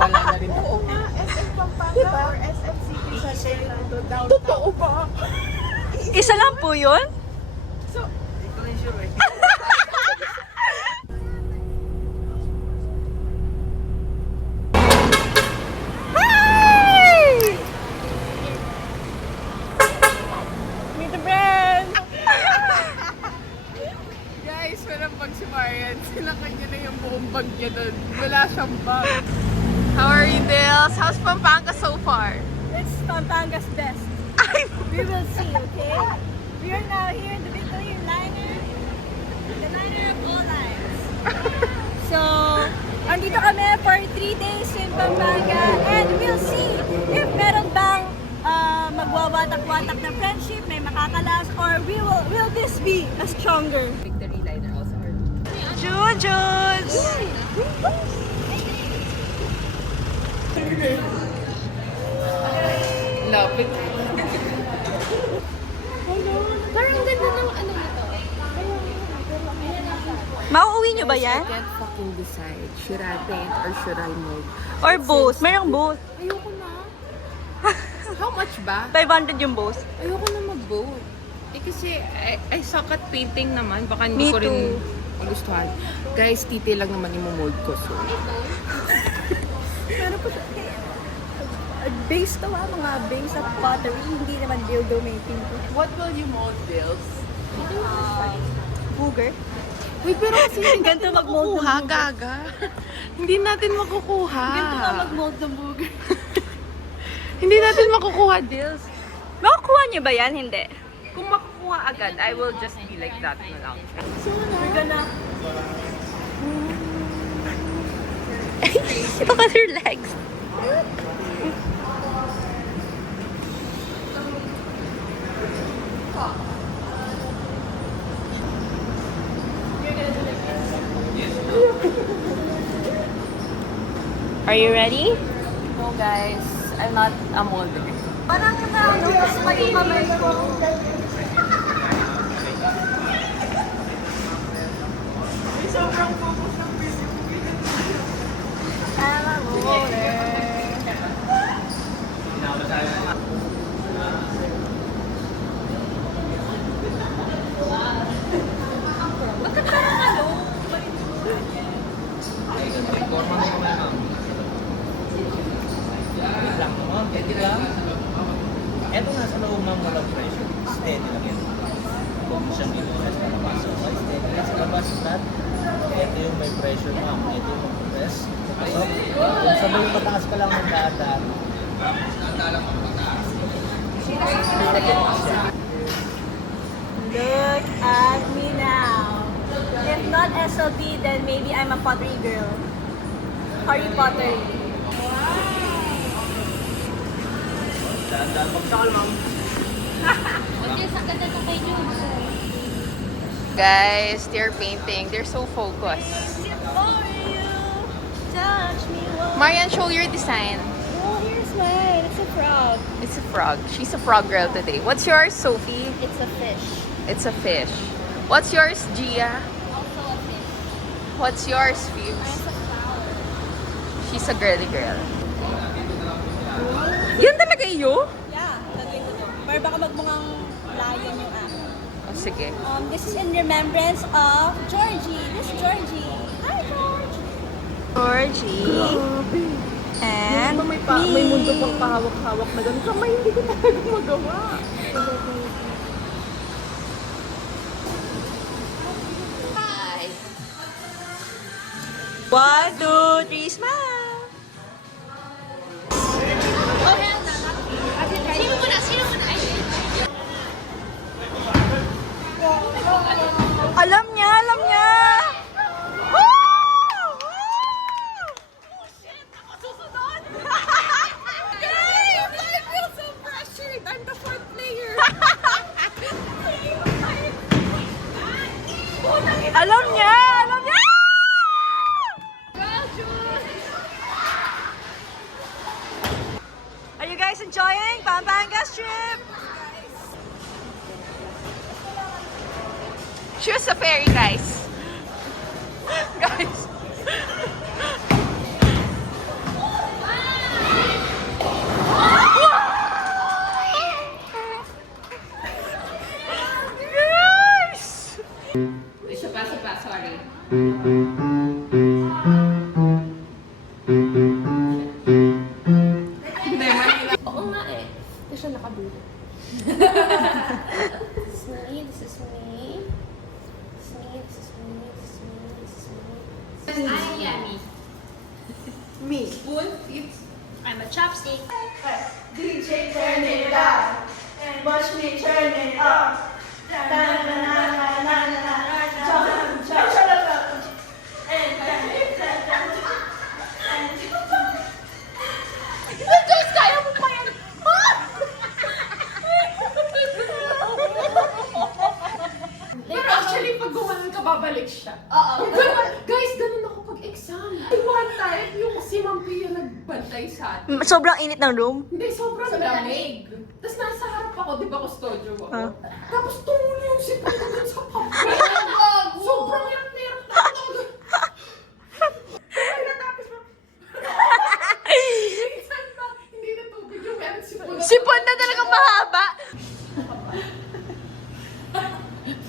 wala na rin ako. SM Pampanga or SM City Center to downtown. Totoo ba? Isa lang po yun? So, Hindi ko rin sure eh. Meet the brand! guys, walang bag si Marian. Sinakay niya na yung buong bag niya doon. Wala siyang bag. How are you, Dils? How's Pampanga so far? It's Pampanga's best. We will see, okay? We are now here in the Victory Liner. The liner of all lines. So, andito kami for 3 days in Pampanga and we'll see if meron bang magwawatak-watak na friendship, may makakalas, or will this be a stronger? Victory liner also. Jujus! Lapit. Parang ganda ng ano nito. Mauuwi nyo ba yan? I can't fucking decide. Should I paint or should I mold? Or both? Merong both. Ayoko na. How much ba? 500 yung both. Ayoko na mag-boat. Eh kasi I suck at painting naman. Baka hindi Me ko rin too. magustuhan. Guys, titi lang naman yung mold ko. So. Pero po, base to mga base of pottery, hindi naman dildo making ko. What will you mold, Bills? Booger. Wait, pero kasi hindi Ganito natin mag-mold ng makukuha, booger. gaga. Hindi natin makukuha. Ganito ka mag-mold ng booger. Hindi natin makukuha, Bills. Makukuha nyo ba yan? Hindi. Kung makukuha agad, I will just be like that na lang. We're gonna... Look at her legs. Are you ready? No, guys. I'm not a molder. Parang na-notice pa yung kamay ko. I'm a molder. Bakit parang ano? Wait lang, ma'am. Pwede lang. Eto nasa loob ng walang pressure. Steady lang yan. Huwag mo siyang inulas na labas. So, steady lang sa labas. Flat. Ito yung may pressure, ma'am. Ito yung mag-press. So, kung sabay mataas ka lang ng data, Look at me now. If not SLB, then maybe I'm a pottery girl. Harry Potter. daan-daan magsakal, ma'am. Guys, they're painting. They're so focused. For you, touch me once. Marian, show your design. Oh, here's mine. It's a frog. It's a frog. She's a frog girl today. What's yours, Sophie? It's a fish. It's a fish. What's yours, Gia? Also a fish. What's yours, Phoebs? It's a flower. She's a girly girl. Yan talaga iyo? Yeah, lagyan ko to. Pero baka magmukhang lion yung akin. Oh, sige. This is in remembrance of Georgie. This is Georgie. Hi, George. Georgie. And May mundo pang pahawak-hawak na ganun. Kamay, hindi ko talaga magawa. One, two, three, smile! Alam niya, alam niya! Woo! Woo! Guys, I feel so pressured. I'm the fourth player. Alam niya, alam niya! Are you guys enjoying Pampanga's trip? She was a fairy, guys. Guys. Spoon? I'm a chopstick. DJ turn it up and watch me turn it up. Guys, kaya mo pa yan! Pero actually, pag gumanon ka, babalik siya. Guys, ganun ako pag-exam. One time, yung si Ma'am Pia nagbantay sa atin. Sobrang init ng room. Hindi, sobrang lamig. Tapos nasa harap ako, di ba custodial ako? Tapos tumulo yung sipon ko dun sa papel. Sobrang hirap na hirap na ako. Tapos minsan ba, hindi na tubig yung meron sipon. Sipon na talagang mahaba.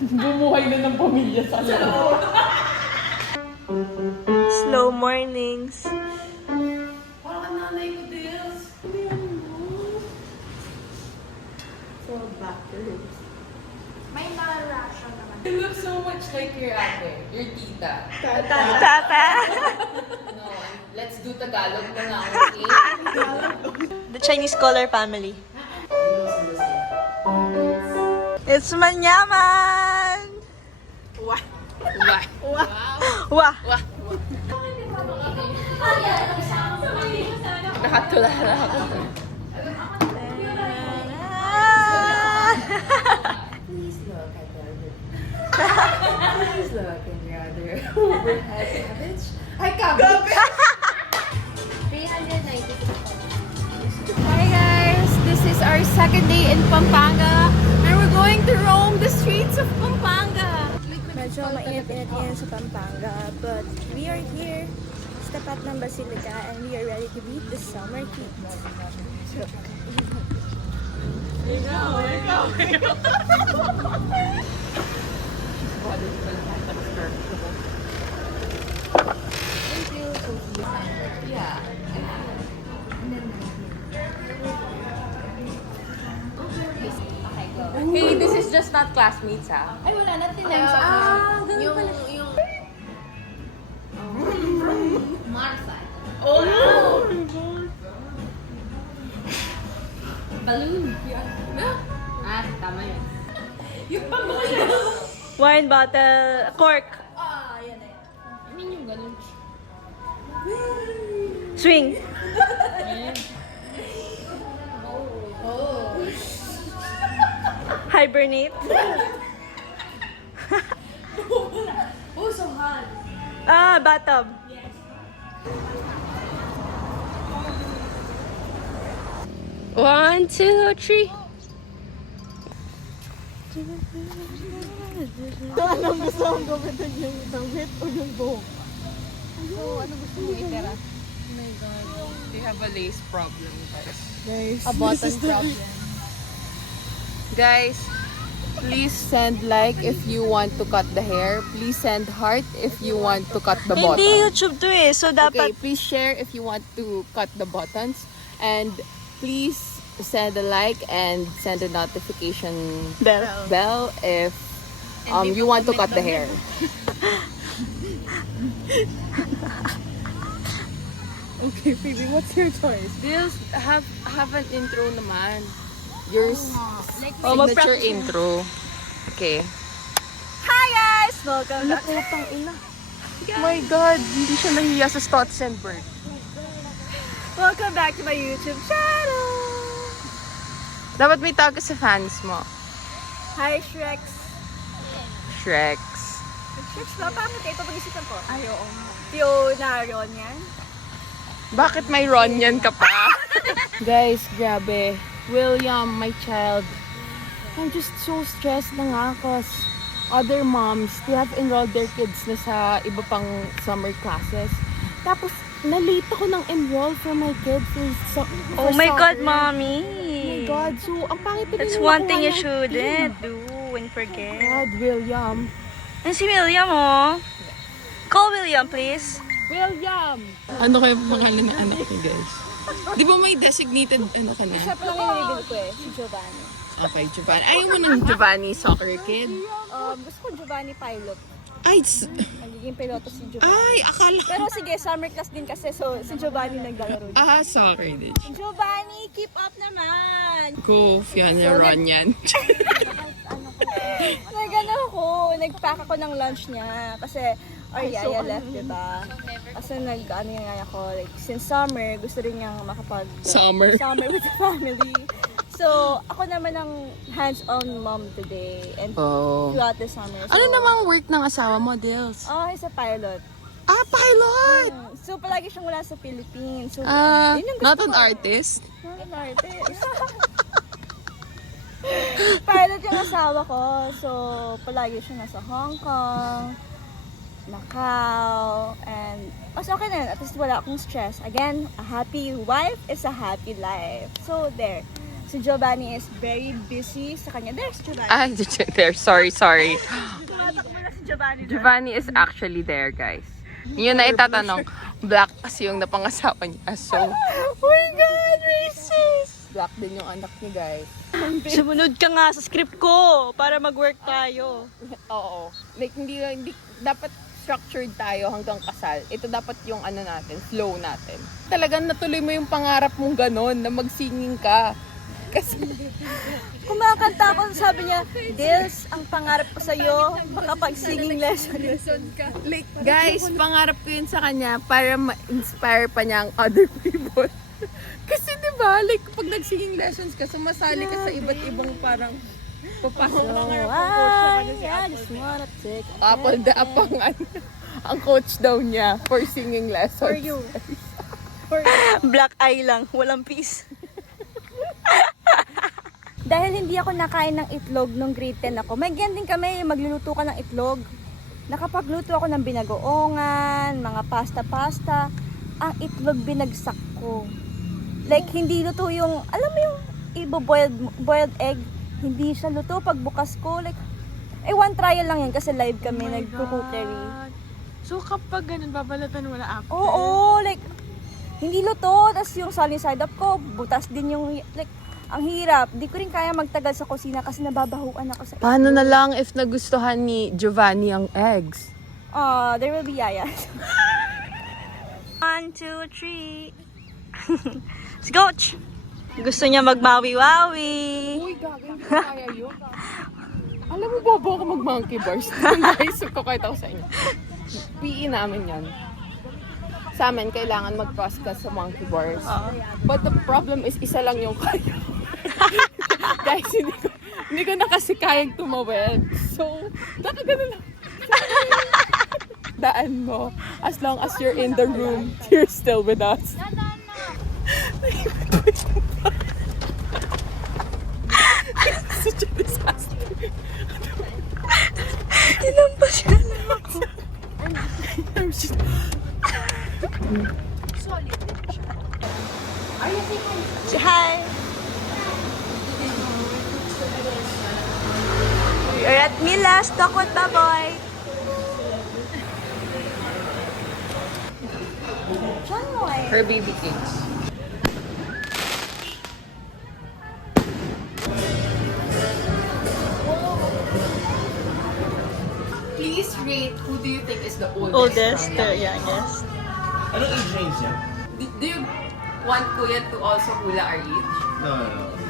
Bumuhay na ng pamilya sa loob. Slow mornings. Parang ang nanay ko, Dils. Hindi yan mo. So, backwards. May na-ration naman. You look so much like your ate, your tita. Tata. No, let's do Tagalog na nga, okay? The Chinese scholar family. It's manyaman! Wah! Wah. Wah! Nakatulala ako. Please look at the other. Please look in your other overhead cabbage. Hi, cabbage! 396. Hi guys, this is our second day in Pampanga and we're going to roam the streets of Pampanga. Medyo mainit-init ngayon sa Pampanga, but we are here sa tapat ng Basilica and we are ready to meet the summer heat. So, Hey, this is just not classmates, ha? ay wala na tinanong ganun pala. Martha. Oh, no! Balloon. Ah, tama yun. Yung pamaya. Wine bottle, cork, Ah, yan eh. I mean, yung ganun. swing. Hibernate. Oh, so hot. Bathtub. One, two, three. Anong gusto mong gawin doon, yung tangwit o yung buhok? Ano gusto mo itera? Oh my God. They have a lace problem, guys. Guys, A button problem. Guys, please send like if you want to cut the hair. Please send heart if you want to cut the Hindi bottom. YouTube to eh, so Okay, dapat please share if you want to cut the buttons. And please send a like and send a notification bell if you want to cut the hair. Okay, Phoebe, what's your choice? This have an intro naman. Yours signature mag-practice. intro. Okay. Hi guys! Welcome back. Oh my God, hindi siya nahiya sa Stotzenberg. Welcome back to my YouTube channel. Dapat may tawag ka sa fans mo. Hi Shreks. Shreks. Shreks ba? Paano kayo? Pag-isipan ko. Ay, oo. Yung naroon yan. Bakit may Ronyan ka pa? Guys, grabe. William, my child. I'm just so stressed na nga cause other moms, they have enrolled their kids na sa iba pang summer classes. Tapos, na-late ako ng enroll for my kids. For Oh my God, soccer. mommy. Oh my God. So, ang pangit na That's rin one nakuha thing you ng shouldn't team. do and forget. God, William. And si William, oh. Call William, please. William! Ano kayo pangalan ng anak ko, guys? Di ba may designated ano ka na? Siya pa lang yung nilibili ko eh, si Giovanni. Okay, Giovanni. Ayaw mo ng Giovanni soccer kid? Gusto ko Giovanni Pilot. Ay, Magiging piloto si Giovanni. ay, akala. Pero sige, summer class din kasi, so si Giovanni naglalaro. Sorry din. Giovanni, keep up naman! Go, Fiona, run yan. Nag-ano ako, nag-pack ako ng lunch niya. Kasi, Ariaya left, diba? Kasi nag-ano nga ako, like, since summer, gusto rin niyang makapag... Summer. Summer with the family. So, ako naman ang hands-on mom today and throughout the summer. So, Ano namang work ng asawa mo, Dils? Oh, he's a pilot. Pilot! So, palagi siyang wala sa Philippines. So, yun yung gusto Not an ko. artist? Not an artist. Pilot yung asawa ko. So, palagi siya nasa Hong Kong, Macau, and mas okay na yun. At least wala akong stress. Again, a happy wife is a happy life. So, there. Si Giovanni is very busy sa kanya. There's Giovanni. There. Sorry. Tumatakbo na si Giovanni. Giovanni is actually there, guys. Yun na itatanong. Black kasi yung napangasawa niya. So, Oh my God, racist! black din yung anak niya, guys. Sumunod ka nga sa script ko para mag-work tayo. Oo. Like, hindi dapat structured tayo hanggang kasal. Ito dapat yung ano natin, flow natin. Talagang natuloy mo yung pangarap mong ganon na mag-singing ka. Kasi, Kumakanta ako, sabi niya, Dils, ang pangarap ko sa'yo, makapag-singing lesson. like, guys, pangarap ko yun sa kanya para ma-inspire pa niya ang other people. Kasi diba, like, pag nag-singing lessons ka, sumasali ka sa iba't ibang parang papasok na nga I just wanna take Apple the apang ang coach daw niya for singing lessons. for you. Black eye lang, walang peace. Dahil hindi ako nakain ng itlog nung grade 10 ako, may ganyan din kami, magluluto ka ng itlog. Nakapagluto ako ng binagoongan, mga pasta-pasta. Ang itlog binagsak ko. Like, hindi luto yung, alam mo yung boiled egg, hindi siya luto pagbukas ko. Like, one trial lang yun kasi live kami, nagko-cookery. So kapag ganun, babalatan wala after? Oo, like, hindi luto. Tapos yung sunny side up ko, butas din yung, like, ang hirap. Di ko rin kaya magtagal sa kusina kasi nababahuan ako sa Paano na lang if nagustuhan ni Giovanni ang eggs? There will be yayas. 1, 2, 3. Si Coach! Gusto niya magmawi-wawi. Uy, gagawin ko kaya yun. Alam mo, bobo ako mag-monkey bars. Guys, kakita ko sa inyo. PE namin yan. Sa amin, kailangan mag-cross ka sa monkey bars. But the problem is, isa lang yung kaya. Guys, hindi ko na kasi kayang tumawid. So, nakagano lang. Daan mo. As long as you're in the room, you're still with us. Such a disaster. Inampas ka na ako. I'm just... Say hi! We're at Milas, Dakota Boy. Her baby cakes. Please rate who do you think is the oldest? Yeah, I guess. Anong age range niya? Do you want Kuya to also hula our age? No.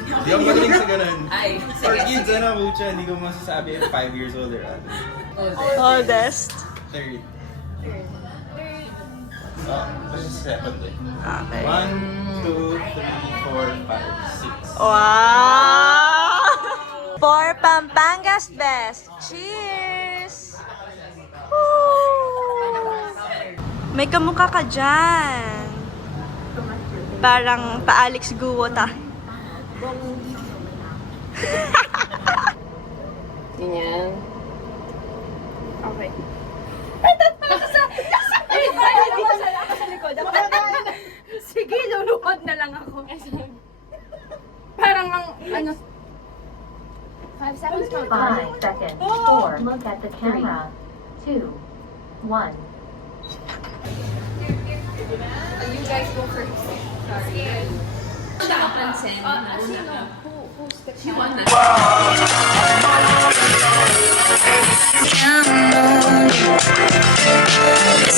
Hindi ako magaling sa ganun. Ay, For sige, kids, sige. ano, Mucha, hindi ko masasabi if 5 years old or ano. Oldest. Third. Oh, this is seventh eh. Okay. 1, 2, 3, 4, 5, 6. Wow! For Pampanga's best. Cheers! Woo! May kamukha ka dyan. Parang pa-Alex Guo ta. Ganyan. Okay. Sige, luluhod na lang ako. Parang ang, ano, 5 seconds. 4. Look at the camera. 2, 1. you guys go first. Sorry. Siya kapansin. Sino? Who? She won na. Is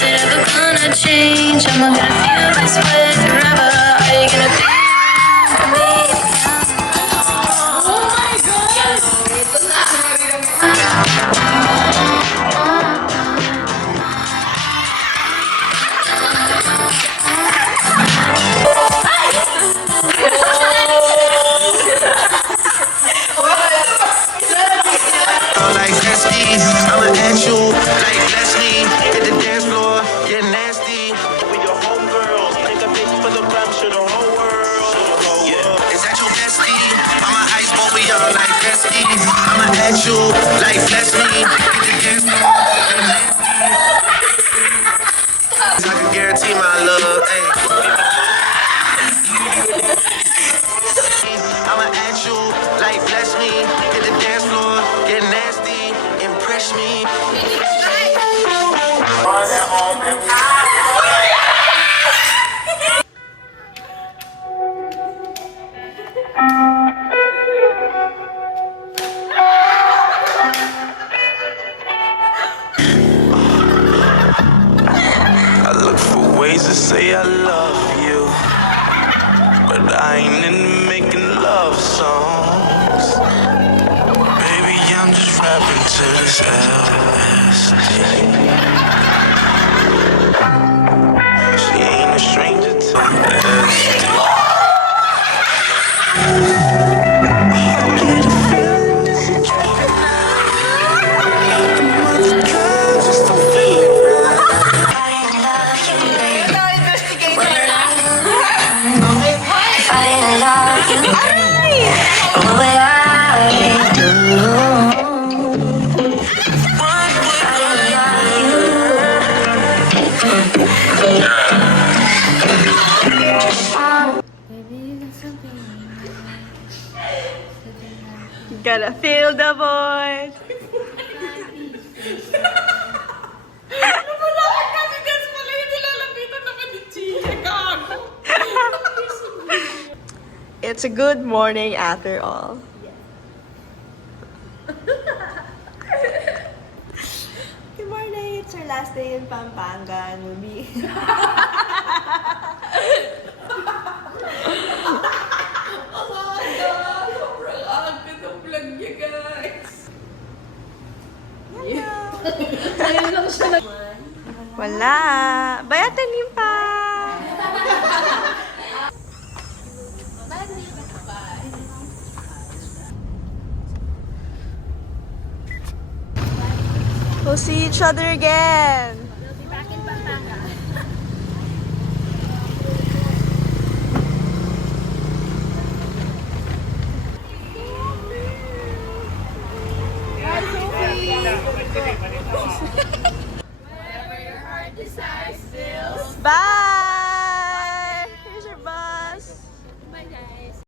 it ever gonna change? Am I gonna feel this way forever? Are you gonna be with me? Like Leslie, I'ma at you like Leslie. Hit the dance floor, get nasty. With your homegirls, take a pic for the gram, show the whole world. Yeah. Is that your bestie? I'ma ice both of y'all like Leslie. I'ma at you like Leslie. Hit the dance floor, get nasty. I can guarantee my love, ayy. I'ma at you like bless me. Hit the dance floor, get nasty, impress me. I look for ways to say I love you, but I ain't into making love songs. Baby, I'm just rapping to this LSD. She ain't a stranger to LSD. Gotta feel the void. It's a good morning after all. Good morning. It's our last day in Pampanga and we'll be wala. Bayatan pa. We'll see each other again. We'll be back in Pampanga.